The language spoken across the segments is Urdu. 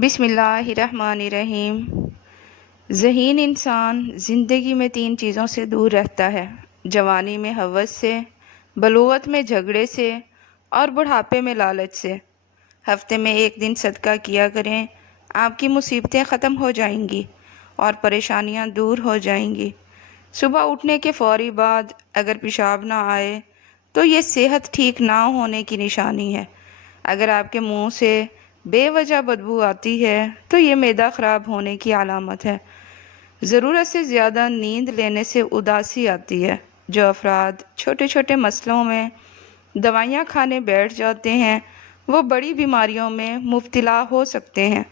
بسم اللہ الرحمن الرحیم۔ ذہین انسان زندگی میں 3 چیزوں سے دور رہتا ہے: جوانی میں ہوس سے، بلوغت میں جھگڑے سے، اور بڑھاپے میں لالچ سے۔ ہفتے میں 1 دن صدقہ کیا کریں، آپ کی مصیبتیں ختم ہو جائیں گی اور پریشانیاں دور ہو جائیں گی۔ صبح اٹھنے کے فوری بعد اگر پیشاب نہ آئے تو یہ صحت ٹھیک نہ ہونے کی نشانی ہے۔ اگر آپ کے منہ سے بے وجہ بدبو آتی ہے تو یہ معدہ خراب ہونے کی علامت ہے۔ ضرورت سے زیادہ نیند لینے سے اداسی آتی ہے۔ جو افراد چھوٹے چھوٹے مسئلوں میں دوائیاں کھانے بیٹھ جاتے ہیں وہ بڑی بیماریوں میں مبتلا ہو سکتے ہیں۔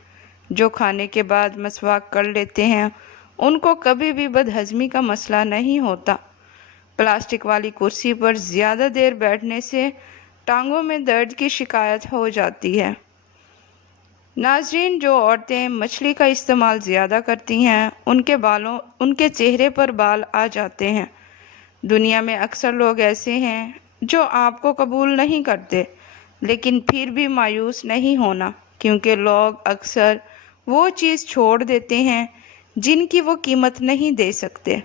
جو کھانے کے بعد مسواک کر لیتے ہیں ان کو کبھی بھی بدہضمی کا مسئلہ نہیں ہوتا۔ پلاسٹک والی کرسی پر زیادہ دیر بیٹھنے سے ٹانگوں میں درد کی شکایت ہو جاتی ہے۔ ناظرین، جو عورتیں مچھلی کا استعمال زیادہ کرتی ہیں ان کے چہرے پر بال آ جاتے ہیں۔ دنیا میں اکثر لوگ ایسے ہیں جو آپ کو قبول نہیں کرتے، لیکن پھر بھی مایوس نہیں ہونا، کیونکہ لوگ اکثر وہ چیز چھوڑ دیتے ہیں جن کی وہ قیمت نہیں دے سکتے۔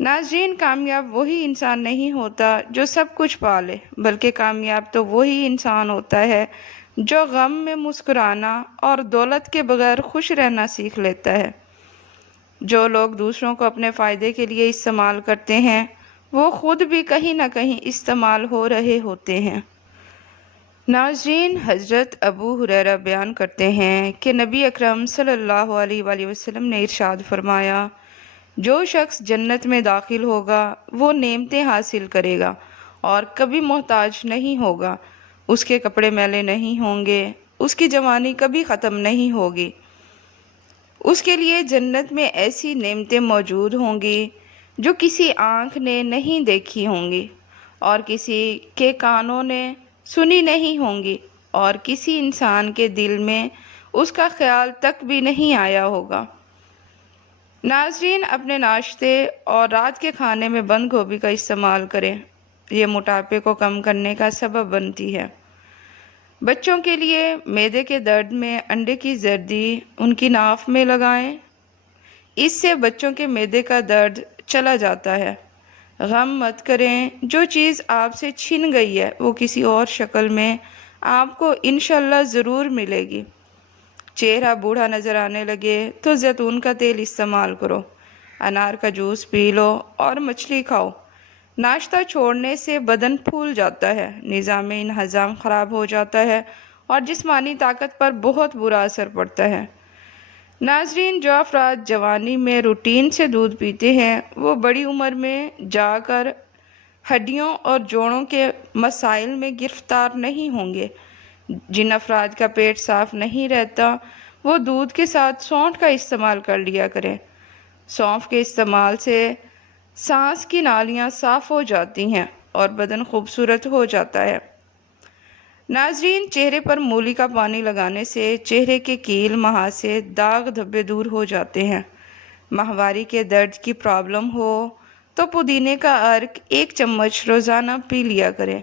ناظرین، کامیاب وہی انسان نہیں ہوتا جو سب کچھ پا لے، بلکہ کامیاب تو وہی انسان ہوتا ہے جو غم میں مسکرانا اور دولت کے بغیر خوش رہنا سیکھ لیتا ہے۔ جو لوگ دوسروں کو اپنے فائدے کے لیے استعمال کرتے ہیں وہ خود بھی کہیں نہ کہیں استعمال ہو رہے ہوتے ہیں۔ ناظرین، حضرت ابو ہریرہ بیان کرتے ہیں کہ نبی اکرم صلی اللہ علیہ وآلہ وسلم نے ارشاد فرمایا، جو شخص جنت میں داخل ہوگا وہ نعمتیں حاصل کرے گا اور کبھی محتاج نہیں ہوگا۔ اس کے کپڑے میلے نہیں ہوں گے، اس کی جوانی کبھی ختم نہیں ہوگی۔ اس کے لیے جنت میں ایسی نعمتیں موجود ہوں گی جو کسی آنکھ نے نہیں دیکھی ہوں گی اور کسی کے کانوں نے سنی نہیں ہوں گی اور کسی انسان کے دل میں اس کا خیال تک بھی نہیں آیا ہوگا۔ ناظرین، اپنے ناشتے اور رات کے کھانے میں بند گوبھی کا استعمال کریں، یہ موٹاپے کو کم کرنے کا سبب بنتی ہے۔ بچوں کے لیے معدے کے درد میں انڈے کی زردی ان کی ناف میں لگائیں، اس سے بچوں کے معدے کا درد چلا جاتا ہے۔ غم مت کریں، جو چیز آپ سے چھن گئی ہے وہ کسی اور شکل میں آپ کو انشاءاللہ ضرور ملے گی۔ چہرہ بوڑھا نظر آنے لگے تو زیتون کا تیل استعمال کرو، انار کا جوس پی لو اور مچھلی کھاؤ۔ ناشتہ چھوڑنے سے بدن پھول جاتا ہے، نظام انہضام خراب ہو جاتا ہے اور جسمانی طاقت پر بہت برا اثر پڑتا ہے۔ ناظرین، جو افراد جوانی میں روٹین سے دودھ پیتے ہیں وہ بڑی عمر میں جا کر ہڈیوں اور جوڑوں کے مسائل میں گرفتار نہیں ہوں گے۔ جن افراد کا پیٹ صاف نہیں رہتا وہ دودھ کے ساتھ سونٹھ کا استعمال کر لیا کریں۔ سونف کے استعمال سے سانس کی نالیاں صاف ہو جاتی ہیں اور بدن خوبصورت ہو جاتا ہے۔ ناظرین، چہرے پر مولی کا پانی لگانے سے چہرے کے کیل مہاسے داغ دھبے دور ہو جاتے ہیں۔ ماہواری کے درد کی پرابلم ہو تو پودینے کا عرق 1 چمچ روزانہ پی لیا کریں۔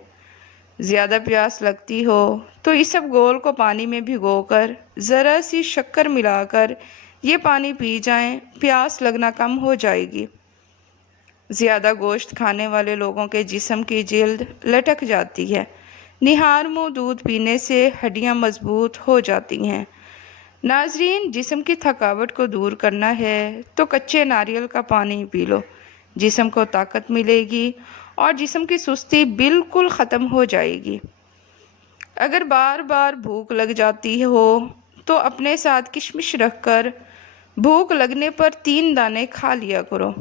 زیادہ پیاس لگتی ہو تو اسب گول کو پانی میں بھگو کر ذرا سی شکر ملا کر یہ پانی پی جائیں، پیاس لگنا کم ہو جائے گی۔ زیادہ گوشت کھانے والے لوگوں کے جسم کی جلد لٹک جاتی ہے۔ نہار منہ دودھ پینے سے ہڈیاں مضبوط ہو جاتی ہیں۔ ناظرین، جسم کی تھکاوٹ کو دور کرنا ہے تو کچے ناریل کا پانی پی لو، جسم کو طاقت ملے گی اور جسم کی سستی بالکل ختم ہو جائے گی۔ اگر بار بار بھوک لگ جاتی ہو تو اپنے ساتھ کشمش رکھ کر بھوک لگنے پر 3 دانے کھا لیا کرو۔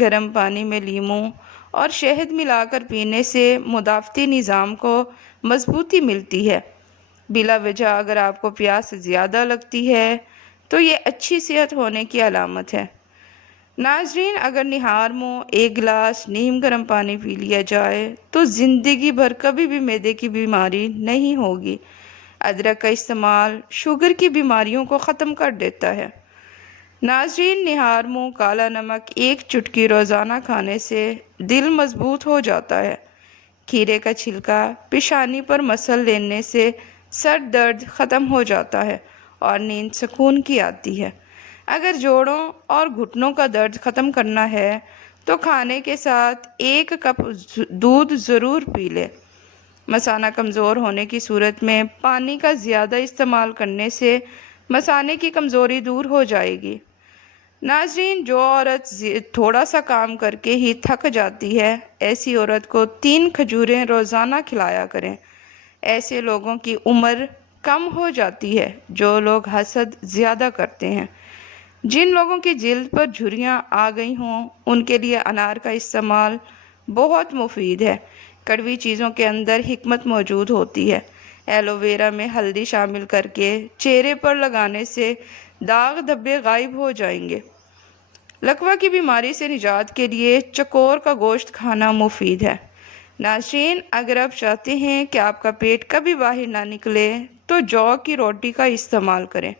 گرم پانی میں لیموں اور شہد ملا کر پینے سے مدافعتی نظام کو مضبوطی ملتی ہے۔ بلا وجہ اگر آپ کو پیاس زیادہ لگتی ہے تو یہ اچھی صحت ہونے کی علامت ہے۔ ناظرین، اگر نہار منہ 1 گلاس نیم گرم پانی پی لیا جائے تو زندگی بھر کبھی بھی معدے کی بیماری نہیں ہوگی۔ ادرک کا استعمال شوگر کی بیماریوں کو ختم کر دیتا ہے۔ ناظرین، نہار منہ کالا نمک 1 چٹکی روزانہ کھانے سے دل مضبوط ہو جاتا ہے۔ کھیرے کا چھلکا پیشانی پر مسل لینے سے سر درد ختم ہو جاتا ہے اور نیند سکون کی آتی ہے۔ اگر جوڑوں اور گھٹنوں کا درد ختم کرنا ہے تو کھانے کے ساتھ 1 کپ دودھ ضرور پی لیں۔ مثانہ کمزور ہونے کی صورت میں پانی کا زیادہ استعمال کرنے سے مثانے کی کمزوری دور ہو جائے گی۔ ناظرین، جو عورت تھوڑا سا کام کر کے ہی تھک جاتی ہے، ایسی عورت کو 3 کھجوریں روزانہ کھلایا کریں۔ ایسے لوگوں کی عمر کم ہو جاتی ہے جو لوگ حسد زیادہ کرتے ہیں۔ جن لوگوں کی جلد پر جھریاں آ گئی ہوں ان کے لیے انار کا استعمال بہت مفید ہے۔ کڑوی چیزوں کے اندر حکمت موجود ہوتی ہے۔ ایلو ویرا میں ہلدی شامل کر کے چہرے پر لگانے سے داغ دھبے غائب ہو جائیں گے۔ لکوہ کی بیماری سے نجات کے لیے چکور کا گوشت کھانا مفید ہے۔ ناظرین، اگر آپ چاہتے ہیں کہ آپ کا پیٹ کبھی باہر نہ نکلے تو جو کی روٹی کا استعمال کریں۔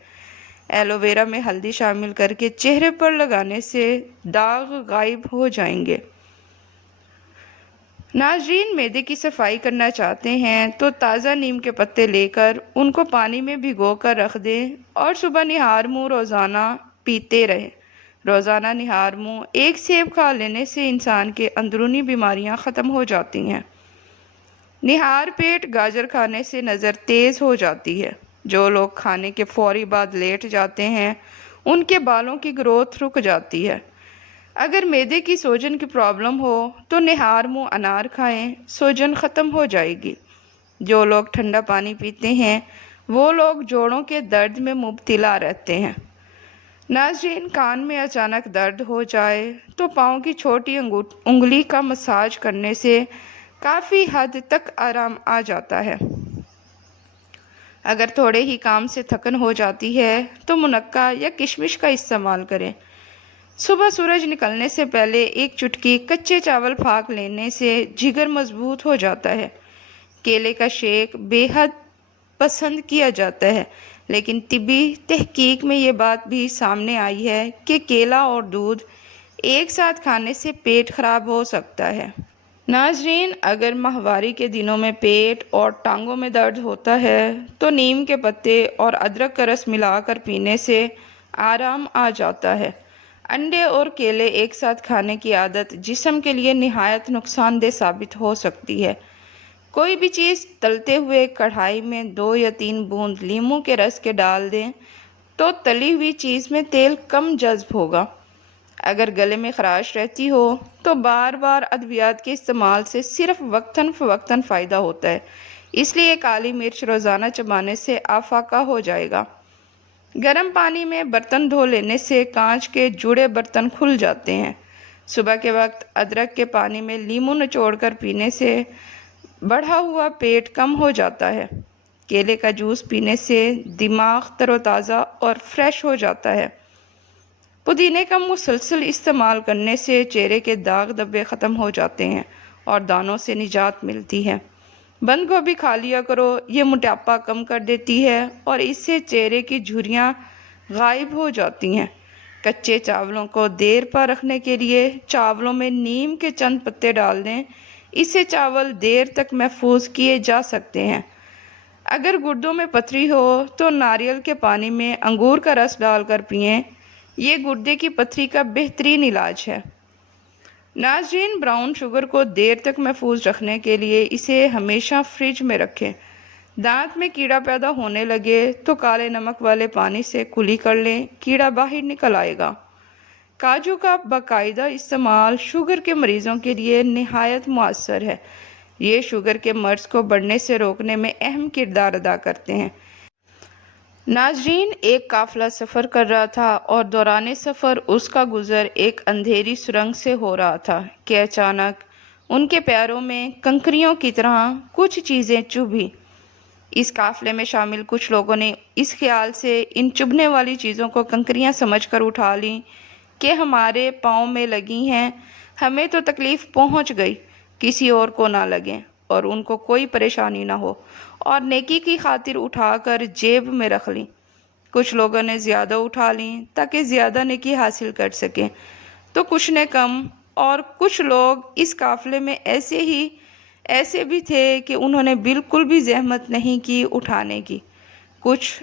ایلو ویرا میں ہلدی شامل کر کے چہرے پر لگانے سے داغ غائب ہو جائیں گے۔ ناظرین، معدے کی صفائی کرنا چاہتے ہیں تو تازہ نیم کے پتے لے کر ان کو پانی میں بھگو کر رکھ دیں اور صبح نہار منہ روزانہ پیتے رہیں۔ روزانہ نہار منہ 1 سیب کھا لینے سے انسان کے اندرونی بیماریاں ختم ہو جاتی ہیں۔ نہار پیٹ گاجر کھانے سے نظر تیز ہو جاتی ہے۔ جو لوگ کھانے کے فوری بعد لیٹ جاتے ہیں ان کے بالوں کی گروتھ رک جاتی ہے۔ اگر معدے کی سوجن کی پرابلم ہو تو نہار منہ انار کھائیں، سوجن ختم ہو جائے گی۔ جو لوگ ٹھنڈا پانی پیتے ہیں وہ لوگ جوڑوں کے درد میں مبتلا رہتے ہیں۔ ناظرین، کان میں اچانک درد ہو جائے تو پاؤں کی چھوٹی انگلی کا مساج کرنے سے کافی حد تک آرام آ جاتا ہے۔ اگر تھوڑے ہی کام سے تھکن ہو جاتی ہے تو منقع یا کشمش کا استعمال کریں۔ صبح سورج نکلنے سے پہلے 1 چٹکی کچے چاول پھاک لینے سے جگر مضبوط ہو جاتا ہے۔ کیلے کا شیک بے حد پسند کیا جاتا ہے، لیکن طبی تحقیق میں یہ بات بھی سامنے آئی ہے کہ کیلا اور دودھ ایک ساتھ کھانے سے پیٹ خراب ہو سکتا ہے۔ ناظرین، اگر ماہواری کے دنوں میں پیٹ اور ٹانگوں میں درد ہوتا ہے تو نیم کے پتے اور ادرک کا رس ملا کر پینے سے آرام آ جاتا ہے۔ انڈے اور کیلے ایک ساتھ کھانے کی عادت جسم کے لیے نہایت نقصان دہ ثابت ہو سکتی ہے۔ کوئی بھی چیز تلتے ہوئے کڑھائی میں 2 یا 3 بوند لیموں کے رس کے ڈال دیں تو تلی ہوئی چیز میں تیل کم جذب ہوگا۔ اگر گلے میں خراش رہتی ہو تو بار بار ادویات کے استعمال سے صرف وقتاً فوقتاً فائدہ ہوتا ہے، اس لیے کالی مرچ روزانہ چبانے سے افاقہ ہو جائے گا۔ گرم پانی میں برتن دھو لینے سے کانچ کے جڑے برتن کھل جاتے ہیں۔ صبح کے وقت ادرک کے پانی میں لیموں نچوڑ کر پینے سے بڑھا ہوا پیٹ کم ہو جاتا ہے۔ کیلے کا جوس پینے سے دماغ تر و تازہ اور فریش ہو جاتا ہے۔ پودینے کا مسلسل استعمال کرنے سے چہرے کے داغ دھبے ختم ہو جاتے ہیں اور دانوں سے نجات ملتی ہے۔ بند گوبھی کھا لیا کرو، یہ موٹاپا کم کر دیتی ہے اور اس سے چہرے کی جھریاں غائب ہو جاتی ہیں۔ کچے چاولوں کو دیر پر رکھنے کے لیے چاولوں میں نیم کے چند پتے ڈال دیں، اس سے چاول دیر تک محفوظ کیے جا سکتے ہیں۔ اگر گردوں میں پتھری ہو تو ناریل کے پانی میں انگور کا رس ڈال کر پئیں، یہ گردے کی پتھری کا بہترین علاج ہے۔ ناظرین، براؤن شوگر کو دیر تک محفوظ رکھنے کے لیے اسے ہمیشہ فریج میں رکھیں۔ دانت میں کیڑا پیدا ہونے لگے تو کالے نمک والے پانی سے کلی کر لیں، کیڑا باہر نکل آئے گا۔ کاجو کا باقاعدہ استعمال شوگر کے مریضوں کے لیے نہایت مؤثر ہے۔ یہ شوگر کے مرض کو بڑھنے سے روکنے میں اہم کردار ادا کرتے ہیں۔ ناظرین، ایک قافلہ سفر کر رہا تھا اور دوران سفر اس کا گزر ایک اندھیری سرنگ سے ہو رہا تھا کہ اچانک ان کے پیروں میں کنکریوں کی طرح کچھ چیزیں چبھیں۔ اس قافلے میں شامل کچھ لوگوں نے اس خیال سے ان چبھنے والی چیزوں کو کنکریاں سمجھ کر اٹھا لیں کہ ہمارے پاؤں میں لگی ہیں، ہمیں تو تکلیف پہنچ گئی، کسی اور کو نہ لگیں اور ان کو کوئی پریشانی نہ ہو، اور نیکی کی خاطر اٹھا کر جیب میں رکھ لیں۔ کچھ لوگوں نے زیادہ اٹھا لیں تاکہ زیادہ نیکی حاصل کر سکیں تو کچھ نے کم، اور کچھ لوگ اس قافلے میں ایسے بھی تھے کہ انہوں نے بالکل بھی زحمت نہیں کی اٹھانے کی۔ کچھ